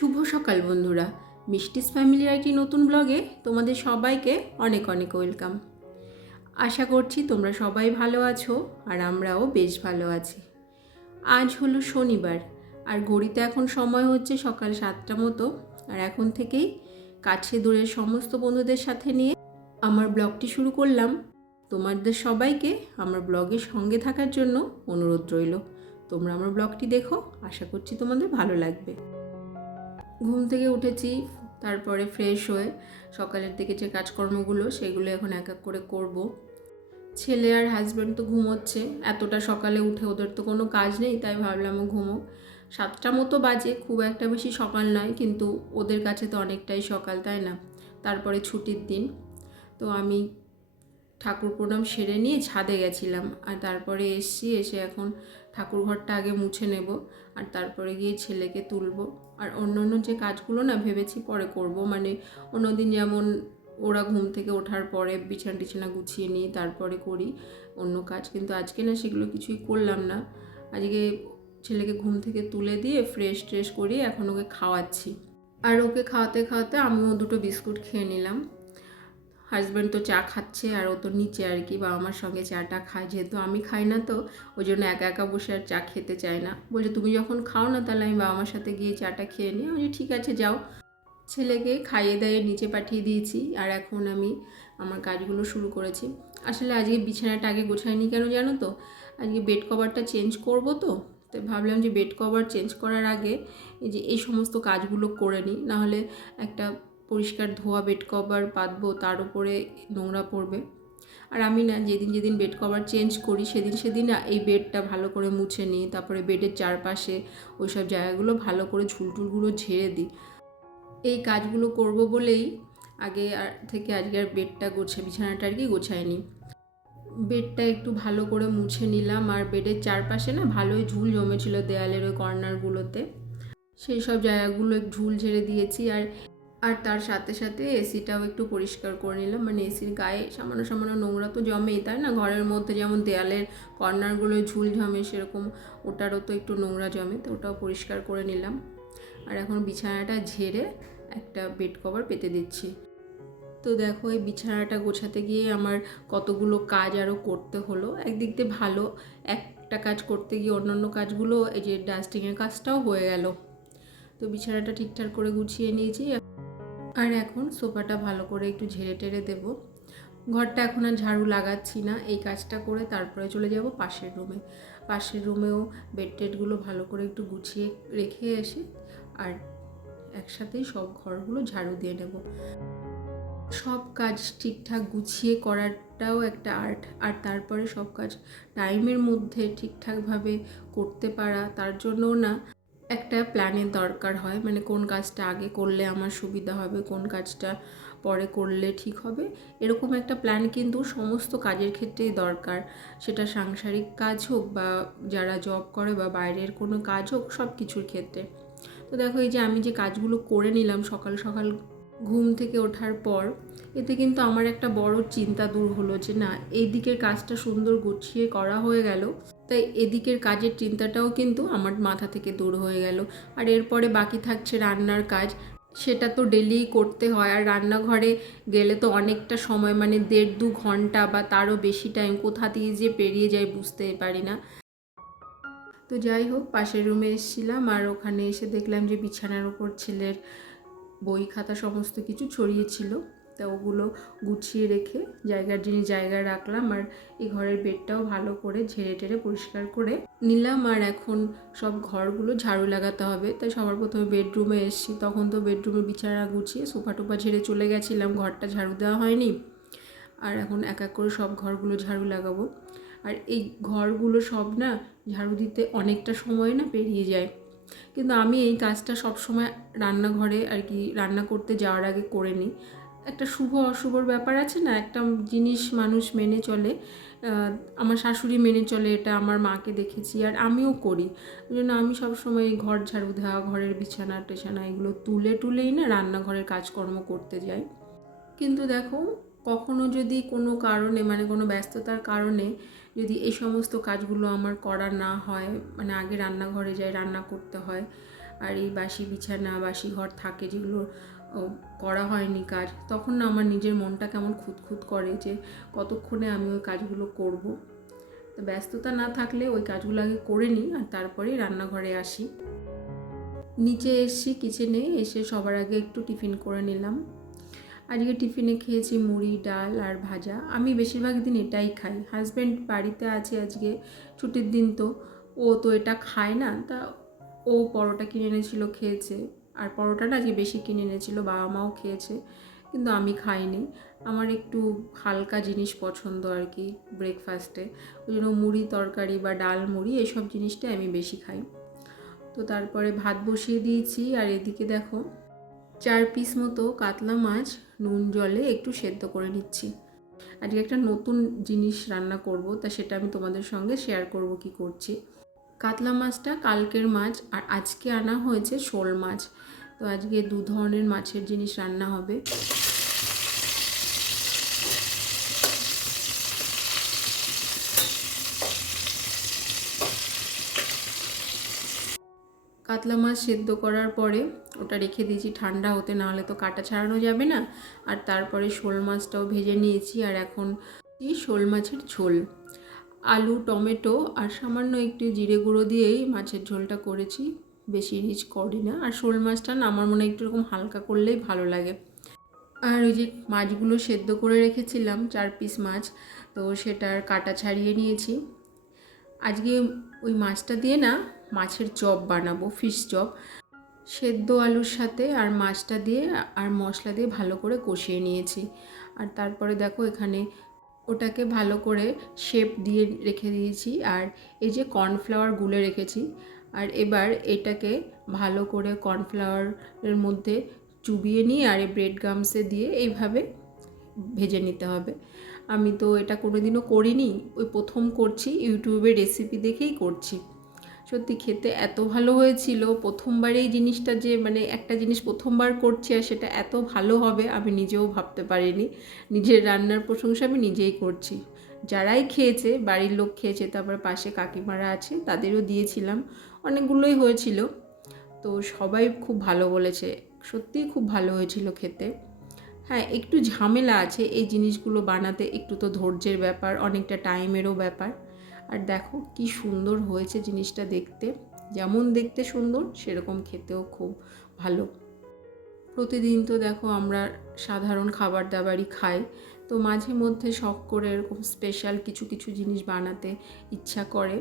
শুভ সকাল বন্ধুরা, মিষ্টিস ফ্যামিলির একটি নতুন ব্লগে তোমাদের সবাইকে অনেক অনেক ওয়েলকাম। আশা করছি তোমরা সবাই ভালো আছো আর আমরাও বেশ ভালো আছি। আজ হলো শনিবার আর ঘড়িতে এখন সময় হচ্ছে সকাল 7টা মতো। আর এখন থেকেই কাছে দূরের সমস্ত বন্ধুদের সাথে নিয়ে আমার ব্লগটি শুরু করলাম। তোমাদের সবাইকে আমার ব্লগের সঙ্গে থাকার জন্য অনুরোধ রইল। তোমরা আমার ব্লগটি দেখো, আশা করছি তোমাদের ভালো লাগবে। ঘুম থেকে উঠেছি, তারপরে ফ্রেশ হয়ে সকালের দিকে যে কাজকর্মগুলো সেগুলো এখন এক এক করে করব। ছেলে আর হাজব্যান্ড তো ঘুমোচ্ছে, এতটা সকালে উঠে ওদের তো কোনো কাজ নেই, তাই ভাবলাম ও ঘুমো। 7টা মতো বাজে, খুব একটা বেশি সকাল নয়, কিন্তু ওদের কাছে তো অনেকটাই সকাল, তাই না? তারপরে ছুটির দিন, তো আমি ঠাকুর প্রণাম সেরে নিয়ে ছাদে গেছিলাম আর তারপরে এসে এখন ঠাকুর ঘরটা আগে মুছে নেব আর তারপরে গিয়ে ছেলেকে তুলবো। আর অন্য যে কাজগুলো না ভেবেছি পরে করব, মানে অন্যদিন যেমন ওরা ঘুম থেকে ওঠার পরে বিছানা গুছিয়ে নিই তারপরে করি অন্য কাজ, কিন্তু আজকে না সেগুলো কিছুই করলাম না। আজকে ছেলেকে ঘুম থেকে তুলে দিয়ে ফ্রেশ করিয়ে এখন ওকে খাওয়াচ্ছি। আর ওকে খাওয়াতে খাওয়াতে আমিও দুটো বিস্কুট খেয়ে নিলাম। হাজব্যান্ড তো চা খাচ্ছে আর ও তো নিচে আর কি বাবা মার সঙ্গে চাটা খায়, যেহেতু আমি খাই না তো ওই জন্য একা একা বসে আর চা খেতে চায় না। বলছে তুমি যখন খাও না তাহলে আমি বাবা মার সাথে গিয়ে চাটা খেয়ে নিই। আমি ঠিক আছে যাও। ছেলেকে খাইয়ে দাইয়ে নিচে পাঠিয়ে দিয়েছি আর এখন আমি আমার কাজগুলো শুরু করেছি। আসলে আজকে বিছানাটা আগে গোছাইনি, কেন জানো তো? আজকে বেড কভারটা চেঞ্জ করব, তো ভাবলাম যে বেড কভার চেঞ্জ করার আগে এই সমস্ত কাজগুলো করে নিই, নাহলে একটা পরিষ্কার ধোয়া বেড কভার পাতবো, তার উপরে নোংরা পড়বে। আর আমি না যেদিন বেড কভার চেঞ্জ করি সেদিন না এই বেডটা ভালো করে মুছে নিই, তারপরে বেডের চারপাশে ওই সব জায়গাগুলো ভালো করে ঝুলটুলগুলো ঝেড়ে দিই। এই কাজগুলো করব বলেই আগে থেকে আজকে আর বেডটা বিছানাটা আর কি গোছায়নি। বেডটা একটু ভালো করে মুছে নিলাম আর বেডের চারপাশে না ভালোই ঝুল জমেছিল দেয়ালের ওই কর্নারগুলোতে, সেই সব জায়গাগুলো ঝুল ঝেড়ে দিয়েছি। আর তার সাথে সাথে এসিটাও একটু পরিষ্কার করে নিলাম, মানে এসির গায়ে সামান্য নোংরা তো জমেই, তাই না? ঘরের মধ্যে যেমন দেয়ালের কর্নারগুলোয় ঝুল জমে সেরকম ওটারও তো একটু নোংরা জমে, তো ওটাও পরিষ্কার করে নিলাম। আর এখন বিছানাটা ঝেড়ে একটা বেড কভার পেতে দিচ্ছি। তো দেখো এই বিছানাটা গোছাতে গিয়ে আমার কতগুলো কাজ আরও করতে হলো। একদিক দিয়ে ভালো, একটা কাজ করতে গিয়ে অন্যান্য কাজগুলো, এই যে ডাস্টিংয়ের কাজটাও হয়ে গেল। তো বিছানাটা ঠিকঠাক করে গুছিয়ে নিয়েছি আর এখন সোফাটা ভালো করে একটু ঝেড়ে টেড়ে দেবো। ঘরটা এখন আর ঝাড়ু লাগাচ্ছি না, এই কাজটা করে তারপরে চলে যাব পাশের রুমেও বেড টেডগুলো ভালো করে একটু গুছিয়ে রেখে এসে আর একসাথেই সব ঘরগুলো ঝাড়ু দিয়ে নেব। সব কাজ ঠিকঠাক গুছিয়ে করাটাও একটা আর্ট, আর তারপরে সব কাজ টাইমের মধ্যে ঠিকঠাকভাবে করতে পারা, তার জন্য না একটা প্ল্যানের দরকার হয়, মানে কোন কাজটা আগে করলে আমার সুবিধা হবে, কোন কাজটা পরে করলে ঠিক হবে, এরকম একটা প্ল্যান কিন্তু সমস্ত কাজের ক্ষেত্রেই দরকার। সেটা সাংসারিক কাজ হোক বা যারা জব করে বা বাইরের কোনো কাজ হোক, সব কিছুর ক্ষেত্রে। তো দেখো এই যে আমি যে কাজগুলো করে নিলাম সকাল সকাল ঘুম থেকে ওঠার পর, এতে কিন্তু আমার একটা বড় চিন্তা দূর হলো যে না, এই দিকের কাজটা সুন্দর গুছিয়ে করা হয়ে গেল, তাই এদিকের কাজের চিন্তাটাও কিন্তু আমার মাথা থেকে দূর হয়ে গেল। আর এরপরে বাকি থাকছে রান্নার কাজ, সেটা তো ডেলিই করতে হয়। আর রান্নাঘরে গেলে তো অনেকটা সময়, মানে 1.5-2 ঘন্টা বা তারও বেশি টাইম কোথা দিয়ে যে পেরিয়ে যায় বুঝতেই পারি না। তো যাই হোক, পাশের রুমে এসেছিলাম আর ওখানে এসে দেখলাম যে বিছানার ওপর ছেলের বই খাতা সমস্ত কিছু ছড়িয়েছিল, তা ওগুলো গুছিয়ে রেখে জায়গার জিনিস জায়গায় রাখলাম। আর এই ঘরের বেডটাও ভালো করে ঝেড়ে টেড়ে পরিষ্কার করে নিলাম। আর এখন সব ঘরগুলো ঝাড়ু লাগাতে হবে, তাই সবার প্রথমে বেডরুমে এসেছি, তখন তো বেডরুমে বিছানা গুছিয়ে সোফা টোফা ঝেড়ে চলে গেছিলাম, ঘরটা ঝাড়ু দেওয়া হয়নি। আর এখন এক এক করে সব ঘরগুলো ঝাড়ু লাগাবো। আর এই ঘরগুলো সব না ঝাড়ু দিতে অনেকটা সময় না পেরিয়ে যায়, কিন্তু আমি এই কাজটা সবসময় রান্নাঘরে আর কি রান্না করতে যাওয়ার আগে করে নিই। একটা শুভ অশুভর ব্যাপার আছে না, একটা জিনিস মানুষ মেনে চলে, আমার শাশুড়ি মেনে চলে, এটা আমার মাকে দেখেছি আর আমিও করি। ওই জন্য আমি সবসময় ঘর ঝাড়ু দেওয়া, ঘরের বিছানা টেছানা এগুলো তুলেই না রান্নাঘরের কাজকর্ম করতে যাই। কিন্তু দেখো কখনো যদি কোনো কারণে, মানে কোনো ব্যস্ততার কারণে যদি এই সমস্ত কাজগুলো আমার করা না হয়, মানে আগে রান্নাঘরে যাই রান্না করতে হয়, আর এই বাসি বিছানা বাসি ঘর থাকে যেগুলো করা হয়নি কাজ, তখন না আমার নিজের মনটা কেমন খুঁতখুত করে যে কতক্ষণে আমি ওই কাজগুলো করব। তো ব্যস্ততা না থাকলে ওই কাজগুলো আগে করে নিই আর তারপরেই রান্নাঘরে আসি। নিচে এসছি কিচেনে, এসে সবার আগে একটু টিফিন করে নিলাম। আজকে টিফিনে খেয়েছি মুড়ি, ডাল আর ভাজা। আমি বেশিরভাগ দিন এটাই খাই। হাজব্যান্ড বাড়িতে আছে আজকে, ছুটির দিন ও তো এটা খায় না, তা ও পরোটা কিনে এনেছিল, খেয়েছে। আর পরোটাটা আজকে বেশি কিনে এনেছিল, বাবা মাও খেয়েছে, কিন্তু আমি খাইনি। আমার একটু হালকা জিনিস পছন্দ আর কি ব্রেকফাস্টে, ওই জন্য মুড়ি তরকারি বা ডাল মুড়ি এসব জিনিসটাই আমি বেশি খাই। তো তারপরে ভাত বসিয়ে দিয়েছি, আর এদিকে দেখো 4 পিস মতো কাতলা মাছ নুন জলে একটু সেদ্ধ করে নিচ্ছি। আজকে একটা নতুন জিনিস রান্না করব, তা সেটা আমি তোমাদের সঙ্গে শেয়ার করব কি করছি। কাতলা মাছটা কালকের মাছ, আর আজকে আনা হয়েছে শোল মাছ। তো আজকে 2 ধরনের মাছের জিনিস রান্না হবে। কাতলা মাছ সেদ্ধ করার পরে ওটা রেখে দিয়েছি ঠান্ডা হতে, নাহলে তো কাটা ছাড়ানো যাবে না। আর তারপরে শোল মাছটাও ভেজে নিয়েছি, আর এখন শোল মাছের ঝোল। আলু, টমেটো আর সামান্য একটু জিরে গুঁড়ো দিয়েই মাছের ঝোলটা করেছি, বেশি রিচ করি না। আর শোল মাছটা না আমার মনে হয় একটু এরকম হালকা করলেই ভালো লাগে। আর ওই যে মাছগুলো সেদ্ধ করে রেখেছিলাম 4 পিস মাছ, তো সেটার কাটা ছাড়িয়ে নিয়েছি। আজকে ওই মাছটা দিয়ে না মাছের চপ বানাবো, ফিশ চপ। সেদ্ধ আলুর সাথে আর মাছটা দিয়ে আর মশলা দিয়ে ভালো করে কষিয়ে নিয়েছি। আর তারপরে দেখো এখানে ওটাকে ভালো করে শেপ দিয়ে রেখে দিয়েছি, আর এই যে কর্নফ্লাওয়ার গুলে রেখেছি। আর এবার এটাকে ভালো করে কর্নফ্লাওয়ারের মধ্যে চুবিয়ে নিয়ে আর এই ব্রেড গামসে দিয়ে এইভাবে ভেজে নিতে হবে। আমি তো এটা কোনোদিনও করিনি, ওই প্রথম করছি, ইউটিউবে রেসিপি দেখেই করছি। সত্যি খেতে এত ভালো হয়েছিল, প্রথমবারেই জিনিসটা যে মানে একটা জিনিস প্রথমবার করছি আর সেটা এত ভালো হবে আমি নিজেও ভাবতে পারিনি। নিজের রান্নার প্রশংসা আমি নিজেই করছি। যারাই খেয়েছে, বাড়ির লোক খেয়েছে, তারপর পাশে কাকিমারা আছে তাদেরও দিয়েছিলাম, অনেকগুলোই হয়েছিল। তো সবাই খুব ভালো বলেছে, সত্যিই খুব ভালো হয়েছিল খেতে। হ্যাঁ, একটু ঝামেলা আছে এই জিনিসগুলো বানাতে, একটু তো ধৈর্যের ব্যাপার, অনেকটা টাইমেরও ব্যাপার। আর দেখো কি সুন্দর হয়েছে জিনিসটা দেখতে, যেমন দেখতে সুন্দর সেরকম খেতেও খুব ভালো। প্রতিদিন তো দেখো আমরা সাধারণ খাবার দাবারই খাই, তো মাঝে মধ্যে শখ করে এরকম স্পেশাল কিছু কিছু জিনিস বানাতে ইচ্ছা করে।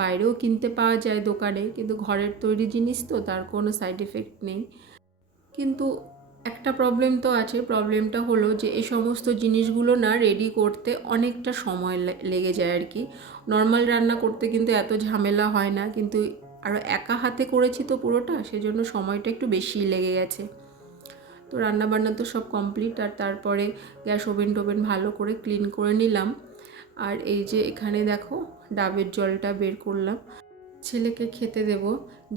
বাইরেও কিনতে পাওয়া যায় দোকানে, কিন্তু ঘরের তৈরি জিনিস তো তার কোনো সাইড এফেক্ট নেই। কিন্তু একটা প্রবলেম তো আছে, প্রবলেমটা হলো যে এই সমস্ত জিনিসগুলো না রেডি করতে অনেকটা সময় লেগে যায় আর কি। নর্মাল রান্না করতে কিন্তু এত ঝামেলা হয় না, কিন্তু আরও একা হাতে করেছি তো পুরোটা, সেজন্য সময়টা একটু বেশিই লেগে গেছে। তো রান্নাবান্না তো সব কমপ্লিট, আর তারপরে গ্যাস ওভেন টোভেন ভালো করে ক্লিন করে নিলাম। আর এই যে এখানে দেখো ডাবের জলটা বের করলাম, ছেলেকে খেতে দেব।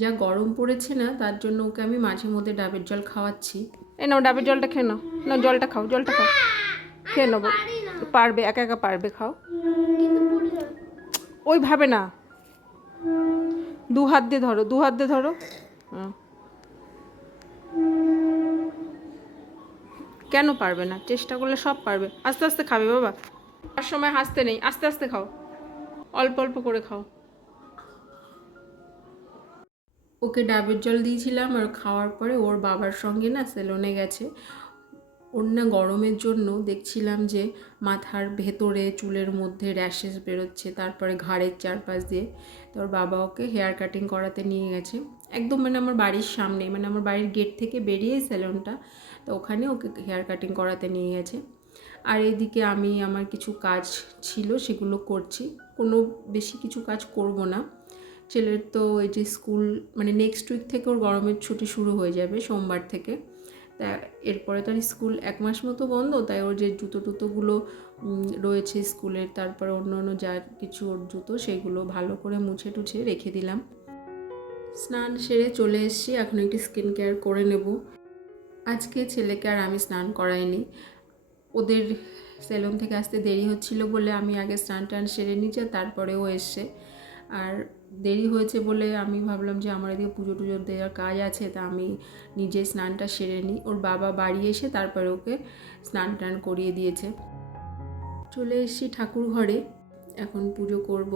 যা গরম পড়েছে না, তার জন্য ওকে আমি মাঝে মধ্যে ডাবের জল খাওয়াচ্ছি। এই নাও ডাবের জলটা খেয়ে নাও, না জলটা খাও, জলটা খাও, খেয়ে নেবো। পারবে, একা একা পারবে, খাও। ওইভাবে না, 2 হাত দিয়ে ধরো, 2 হাত দিয়ে ধরো। কেন পারবে না, চেষ্টা করলে সব পারবে। আস্তে আস্তে খাবে বাবা, আর সময় হাসতে নেই, আস্তে আস্তে খাও, অল্প অল্প করে খাও। ওকে ডাবের জল দিয়েছিলাম, আর খাওয়ার পরে ওর বাবার সঙ্গে না সেলুনে গেছে। ওর না গরমের জন্য দেখছিলাম যে মাথার ভেতরে চুলের মধ্যে র্যাশেস বেরোচ্ছে, তারপরে ঘাড়ের চারপাশ দিয়ে। তো ওর বাবা ওকে হেয়ার কাটিং করাতে নিয়ে গেছে, একদম মানে আমার বাড়ির সামনে, মানে আমার বাড়ির গেট থেকে বেরিয়েই সেলুনটা, তো ওখানে ওকে হেয়ার কাটিং করাতে নিয়ে গেছে। আর এদিকে আমি আমার কিছু কাজ ছিল সেগুলো করছি, কোনো বেশি কিছু কাজ করব না। ছেলের তো এই যে স্কুল, মানে নেক্সট উইক থেকে ওর গরমের ছুটি শুরু হয়ে যাবে, সোমবার থেকে। তা এরপরে তার স্কুল 1 মাস মতো বন্ধ, তাই ওর যে জুতো টুতোগুলো রয়েছে স্কুলের, তারপরে অন্য অন্য যা কিছু ওর জুতো, সেগুলো ভালো করে মুছে টুছে রেখে দিলাম। স্নান সেরে চলে এসেছি, এখন একটু স্কিন কেয়ার করে নেব। আজকে ছেলেকে আর আমি স্নান করাইনি, ওদের সেলুন থেকে আসতে দেরি হচ্ছিল বলে আমি আগে স্নান টান সেরে নিয়েছি, তারপরেও এসছে। আর দেরি হয়েছে বলে আমি ভাবলাম যে আমার এদিকে পুজো টুজো দেওয়ার কাজ আছে, তা আমি নিজে স্নানটা সেরে নিই। ওর বাবা বাড়ি এসে তারপরে ওকে স্নান টান করিয়ে দিয়েছে। চলে এসেছি ঠাকুর ঘরে, এখন পুজো করব।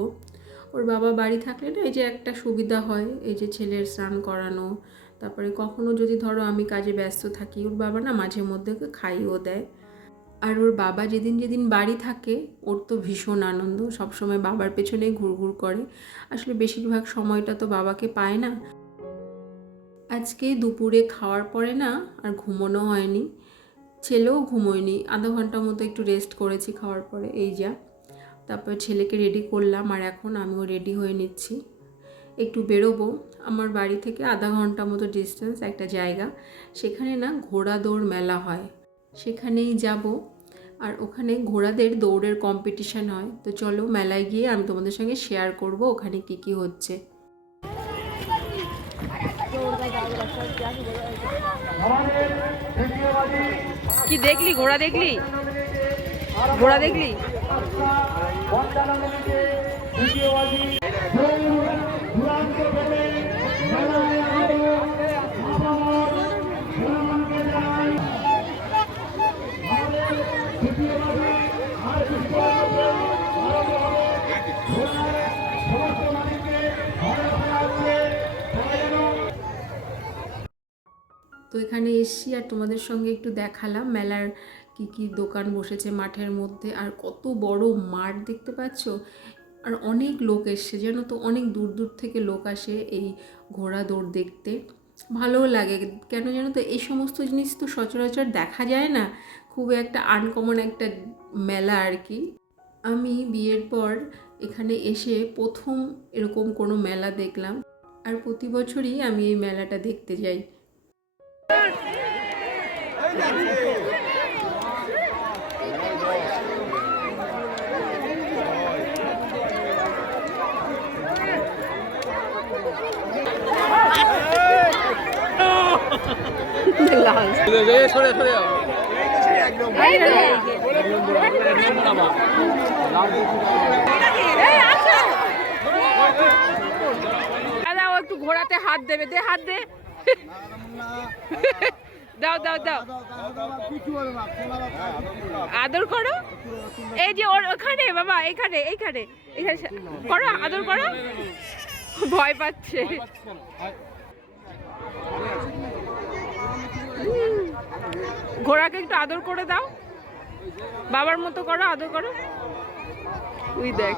ওর বাবা বাড়ি থাকলে না এই যে একটা সুবিধা হয়, এই যে ছেলের স্নান করানো, তারপরে কখনো যদি ধরো আমি কাজে ব্যস্ত থাকি, ওর বাবা না মাঝে মধ্যে ওকে খাইয়েও দেয়। আর ওর বাবা যেদিন যেদিন বাড়ি থাকে ওর তো ভীষণ আনন্দ, সবসময় বাবার পেছনেই ঘুরঘুর করে। আসলে বেশিরভাগ সময়টা তো বাবাকে পায় না। আজকে দুপুরে খাওয়ার পরে না আর ঘুমোনো হয়নি, ছেলেও ঘুমোয়নি, আধা ঘন্টা মতো একটু রেস্ট করেছি খাওয়ার পরে। এই যা, তারপর ছেলেকে রেডি করলাম আর এখন আমিও রেডি হয়ে নিচ্ছি, একটু বেরোবো। আমার বাড়ি থেকে আধা ঘন্টা মতো ডিস্টেন্স একটা জায়গা, সেখানে না ঘোড়া দৌড় মেলা হয়, সেখানেই যাব। আর ওখানে ঘোড়াদের দৌড়ের কম্পিটিশান হয়। তো চলো মেলায় গিয়ে আমি তোমাদের সঙ্গে শেয়ার করব ওখানে কি কি হচ্ছে। কি দেখলি? ঘোড়া দেখলি? ঘোড়া দেখলি? তো এখানে এসছি আর তোমাদের সঙ্গে একটু দেখালাম মেলার কি কি দোকান বসেছে মাঠের মধ্যে। আর কত বড় মাঠ দেখতে পাচ্ছ, আর অনেক লোক এসছে, যেন তো অনেক দূর দূর থেকে লোক আসে এই ঘোড়া দৌড় দেখতে। ভালোও লাগে, কেন জানো তো এই সমস্ত জিনিস তো সচরাচর দেখা যায় না, খুব একটা আনকমন একটা মেলা আর কি। আমি বিয়ের পর এখানে এসে প্রথম এরকম কোনো মেলা দেখলাম, আর প্রতি বছরই আমি এই মেলাটা দেখতে যাই। দাদা ও একটু ঘোড়াতে হাত দেবে, দে হাত দে। দাও দাও দাও, আদর করো। এই যে ওর ওখানে বাবা, এইখানে এইখানে এইখানে করো, আদর করো। ভয় পাচ্ছে। ঘোড়াকে একটু আদর করে দাও, বাবার মতো করো, আদর করো। তুই দেখ,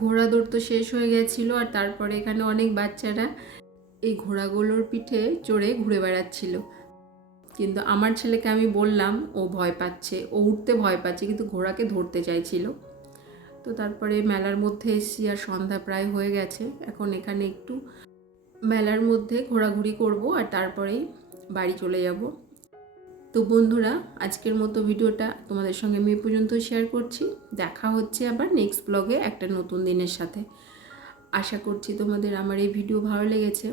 ঘোড়া দৌড় তো শেষ হয়ে গেছিলো, আর তারপরে এখানে অনেক বাচ্চারা এই ঘোড়াগুলোর পিঠে চড়ে ঘুরে বেড়াচ্ছিল। কিন্তু আমার ছেলেকে আমি বললাম, ও ভয় পাচ্ছে, ও উঠতে ভয় পাচ্ছে, কিন্তু ঘোড়াকে ধরতে চাইছিল। তো তারপরে মেলার মধ্যে এসেছি, আর সন্ধ্যা প্রায় হয়ে গেছে। এখন এখানে একটু মেলার মধ্যে ঘোরাঘুরি করব আর তারপরেই বাড়ি চলে যাব। তো বন্ধুরা, আজকের মতো ভিডিওটা তোমাদের সঙ্গে আমি এই পর্যন্ত শেয়ার করছি। দেখা হচ্ছে আবার নেক্সট ব্লগে একটা নতুন দিনের সাথে। আশা করছি তোমাদের আমার এই ভিডিও ভালো লেগেছে,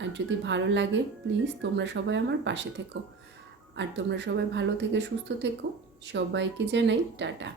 আর যদি ভালো লাগে প্লিজ তোমরা সবাই আমার পাশে থেকো। আর তোমরা সবাই ভালো থেকে সুস্থ থেকো। সবাইকে জানাই টাটা।